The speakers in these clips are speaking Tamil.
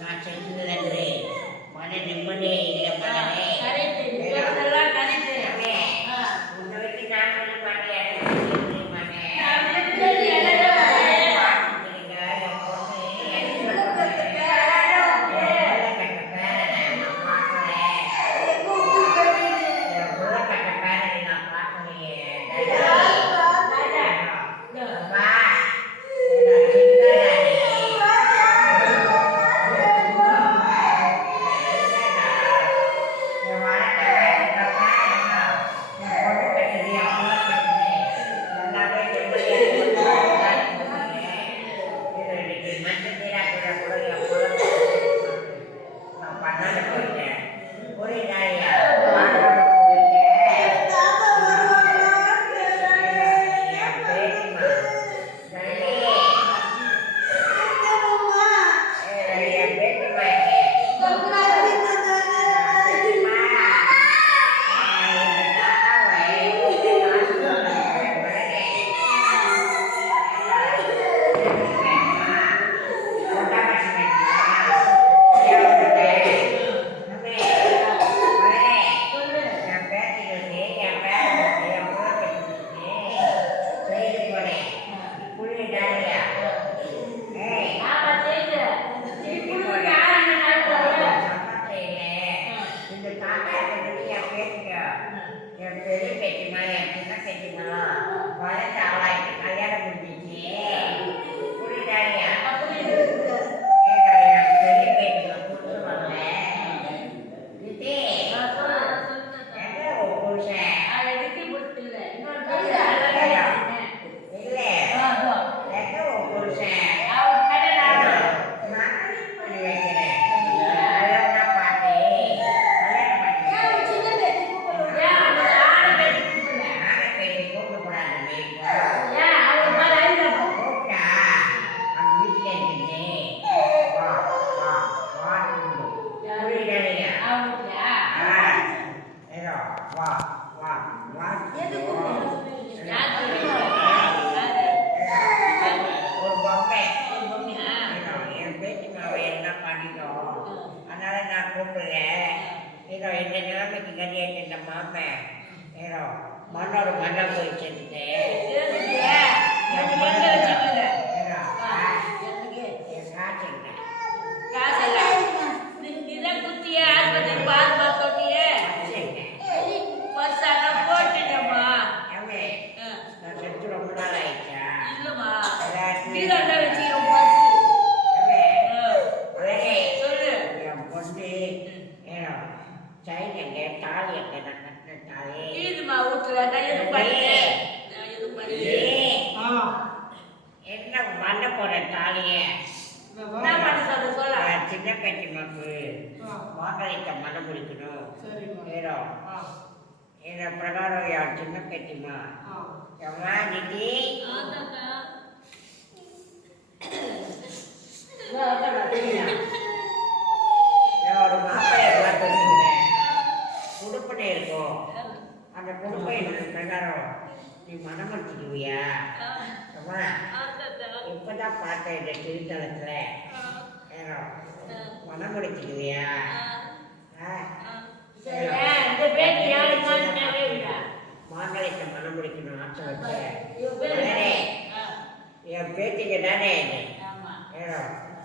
நான் செஞ்சது மன நிம்மதியே இல்லை மகனே கூப்பிடுறேன் ஏதோ இந்த நிலைமைக்கு கல்யாணம் இந்த மாமன் ஏதோ மண்ணோட மண்ணை போய் என் காசு இல்லை. நான் நான் எதுவும் பண்ணல நான் எதுவும் பண்ணல என்ன பண்ண போற தாலிய? என்ன பண்ண சொல்ல சொல்ல நான் சின்ன பேட்டி மக்கு. வாக்களிக்க மனம் முடிக்கணும் ஏதோ ஏதோ பிரகாரம் சின்ன பேட்டிமா எவ்வளோ நிதி நான் ஒரு மாப்பிள்ளை எல்லாம் தெரிஞ்சுக்கிறேன் உடுப்பனை இருக்கும் அந்த குடும்பம் எனக்கு பிரகாரம் நீ மனம் முடிச்சுக்குவியா அம்மா இப்பதான் பார்த்தேன் இந்த திருத்தலத்துல மனம் முடிச்சுக்குவியா மாங்கலைக்கு மனம் முடிக்கணும் ஆசை வச்சேன் என் பேத்திக்கு தானே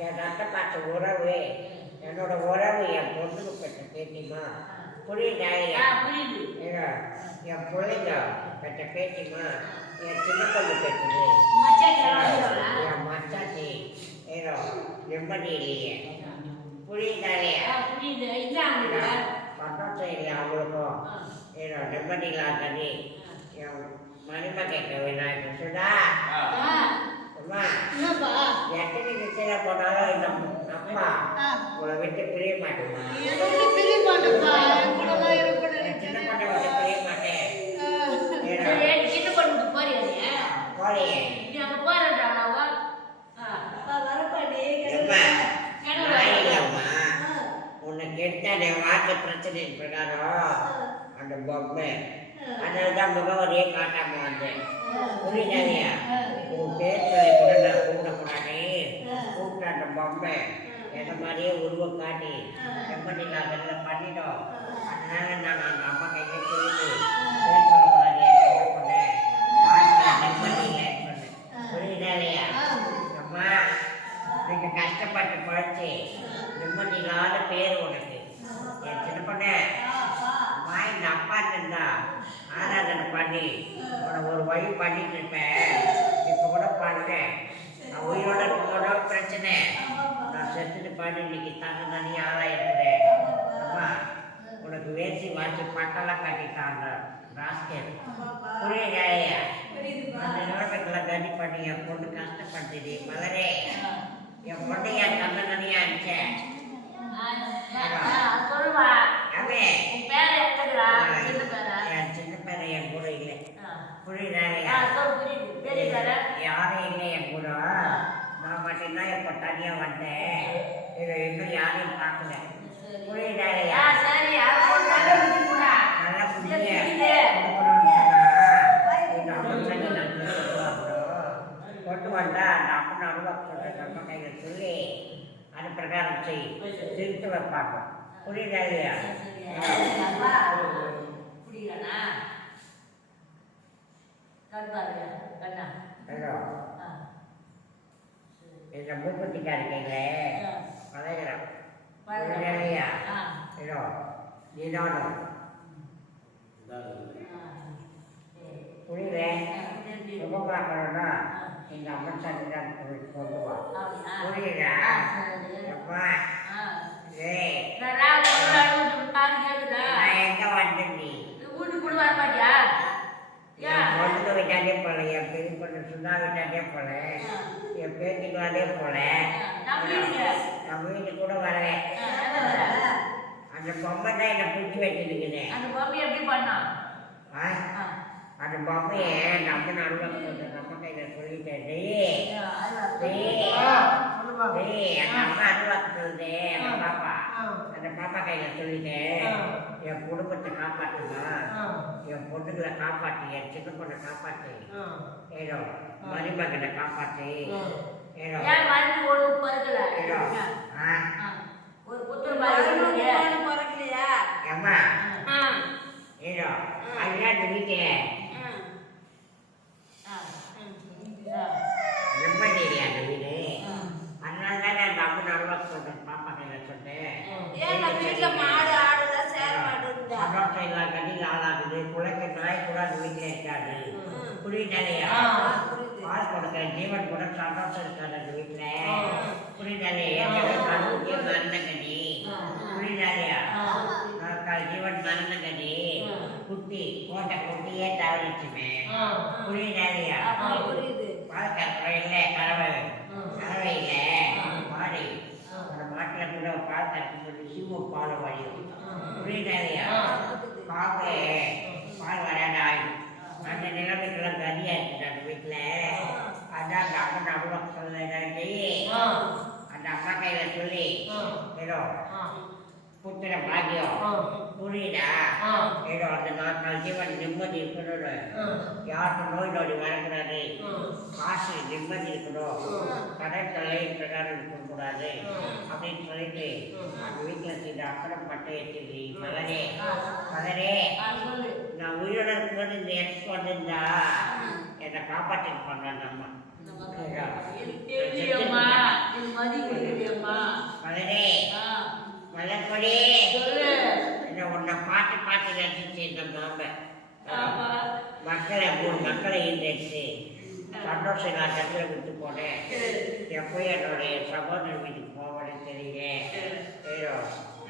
என் ரத்த பார்த்த உறவு என்னோட உறவு என் பொண்ணுக்கு பெற்ற பேத்திமா. புரியுது என் பிள்ளைங்க பெற்ற பேத்திமா என் சின்ன பொண்ணு பெற்றது. மச்சாச்சி ஏதோ நிம்மதி இல்லையே புரியுதாலையா? ஆ, புரியுது. இந்தாங்க சந்தோஷம் இல்லை அவங்களுக்கும் ஏதோ நிம்மதி இல்லாதது கேட்க வேணாம் சுதா அம்மா என்னப்பா? எத்தனை திசையில போனாலும் இந்த அப்பா உங்களை விட்டு பிரிய மாட்டேமா எனக்கு பிரிய மாட்டேப்பா என் கூட தான் இருப்பேன் என் சின்ன நினைக்கிறேன் பொண்ணை விட்டு பிரிய மாட்டேன். ஏதோ சரி, ஏன் சின்ன பொண்ணு போறியா நீ? போலையே வரப்பாடி அம்மா கிணறு நான் வாங்கி. இல்லம்மா உன்னை கெடுத்தா என் வார்த்தை பிரச்சனை பிரகாரம். அந்த பொம்மை. அதனால தான் முகவரியே காட்டாம வந்தேன். புரியுதானியா உன் பேர் சொல்லி கூட நான் கூப்பிடக்கூடாது. பொம்மை என்ன மாதிரியே உருவம் காட்டி எப்படி நாங்கள் பண்ணிட்டோம் அதனால நான் அந்த அம்மா கையில சொல்லிட்டு பேர் சொல்லக்கூடாது என்ன பண்ணேன் வாழ்க்கை நிம்மதி இல்லைன்னு சொன்னேன் புரியுதா இல்லையா அம்மா நீங்க கஷ்டப்பட்டு படிச்சு நிம்மதி இல்லாத பேர் உனக்கு. என் சின்ன பொண்ணு இந்த அப்பா இருந்தா ஆராதனை பண்ணி உனக்கு ஒரு வழி பண்ணிட்டு இருப்பேன். இப்போ கூட பண்ணுறேன் நான் உயிரோட இருக்கோட பிரச்சனை. நான் செத்துட்டு பாடி இன்னைக்கு தங்க தனி ஆளாக இருக்கிறேன் அம்மா உனக்கு வேசி வாசி பட்டெல்லாம் கட்டிட்டாங்க ராஸ்கேல். அந்த நிலைமைக்கெல்லாம் கதி பண்ணி என் பொண்ணு கஷ்டப்படுத்துது. மலரே என் பொண்ணு என் கண்ண தனியா இருந்துச்சேன் என் கூட இல்லை புரியுதா ஆ இல்லையா சொல்லு புரியுது தெரியுதாடா யாரும் இல்லை என் கூட நான் மட்டும்தான் இப்போ தனியாக வந்தேன் இதை இன்னும் யாரையும் பார்க்கல புரியுதா ஆ இல்லையா சரி அது சொல்றாங்க புரியுதா நல்லா புரிய புரியுது. கொண்டு வந்தா அப்பன் அருவாக்கு சொல்ற நம்ம கையில் பிரகாரம் செய் திருத்த வைப்பாங்க புரியுதா இல்லையா புரியுதாண்ணா கண்பாருங்க கண்ணா ஹலோ ஆ இந்த மூப்பத்திக்காரி கையில் பழகிறோம் புரியுதா பாருங்க இல்லையா ஆ ஹலோ நிதானம் புரியல ரொம்ப பார்க்கணும்னா இந்த அம்மன் சன்னிதான் கொண்டு வா புரியுதா விட்டாலே போல என் பெரிய பொண்ணு சுதா விட்டாலே போல என் பேத்திக்காலே போல நான் வீட்டு கூட வரேன் அந்த பொம்மை தான் என்னை பிடிச்சி வச்சிருக்கிறேன் அந்த பம்மையை எப்படி பண்ணான் அந்த பொம்மையை நம்ம அருவாக்கு சொல்ற நம்ம கையில சொல்லிட்டேன் அருவாக்கு சொல்லுது அந்த பாப்பா. அந்த பாப்பா கையில சொல்லிட்டேன் என் குடும்பத்தை காப்பாற்றுமா என் பொண்ணுங்களை காப்பாத்து என் சின்ன பொண்ணை காப்பாத்து. ஏதோ மருமகனை காப்பாத்து. ஏதோ ஏதோ ஆ. ஒரு புத்தர் மாதிரி பிறக்கலையா அம்மா ஏதோ அதுதான் சொல்லிட்டே நிம்மதி இல்லையா அந்த வீடு அதனால தானே அந்த அம்மன் அருவாக்கு சொல்றேன் பாப்பா கையில சொல்லிட்டேன் ஏன் நம்ம வீட்டுல மாடு ஆடுதான் சேர மாட்டேங்குதா சந்தோஷம் இல்லா கண்ணில் ஆளாகுது குழந்தை நாய் கூட அந்த வீட்டில் இருக்காது புரியுதாலையா பால் கொடுக்கிற ஜீவன் கூட சந்தோஷம் இருக்காது அந்த வீட்டில். புரியுதாலையா கண்ணுக்கே மரண கனி புரியுதாலையா ஜீவன் மரண கனி குட்டி போட்ட குட்டியே தவறிச்சுமே புரியுதாலையா புரியுது. பால் கறவை இல்லை கறவை. கறவை இல்லை. மாடி. அந்த மாட்டில் கூட பால் கறக்கும் போது சிவ பால் வழியும் புரியுதாலையா பால் வராதாய் அந்த நிலைமைக்கெல்லாம் கதியா இருக்குது அந்த வீட்டில் அதான் அந்த அம்மன் அவ்வளோ சொல்லி அந்த அம்மா கையில சொல்லி. ஏதோ புத்திர பாக்கியம் புரியுதா ஏதோ அந்த நாலு நாள் ஜீவன் நிம்மதி இருக்கணும்னு யாருக்கும் நோய் நொடி வரக்கூடாது காசு நிம்மதி இருக்கணும் கடன் தொல்லை பிரகாரம் இருக்கக்கூடாது அப்படின்னு சொல்லிட்டு அந்த வீட்டில் செய்த அப்புறம் பட்டை மலரே மலரே நான் உயிரோட இருக்கும்போது இந்த எக்ஸ் வந்திருந்தா என்னை இது மதிக்கிறீமா மலரே மலர்படி என்ன உன்னை பார்த்து பார்த்து ரசிச்சு இந்த ஆமா. மக்களை மூணு மக்களை ஈண்டெடுத்து சந்தோஷ நான் கட்டில் விட்டு போனேன் எப்போ என்னுடைய சகோதரர் வீட்டுக்கு போவேன்னு தெரியல.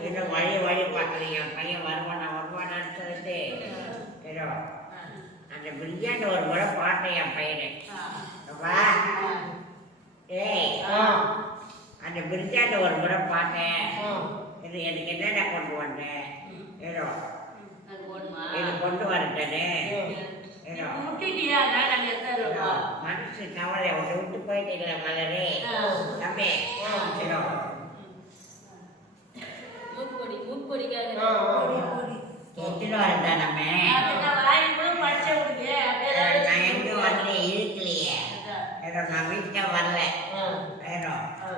ஏதோ வழி வழி பார்க்குறேன் என் பையன் வருவானா வருவானான்னு சொல்லிட்டு ஏதோ அந்த பிரியாண்ட ஒரு முறை பார்த்தேன் என் பையனை. வா ஏய் அந்த பிரியாண்ட ஒரு முறை பார்த்தேன். இது எனக்கு என்னென்ன கொண்டு வந்தேன்? ஏதோ இது கொண்டு வரட்டனே மனசு கவலை உன்னை விட்டு போயிட்டீங்களா மலரே. தம்பி ஏதோ. மூக்குப்பொடி மூக்குப்பொடிக்காக எட்டுல வரதா நம்ம. நான் எங்கே வரல இருக்கலையே. நான் வீட்டுக்கே வரல.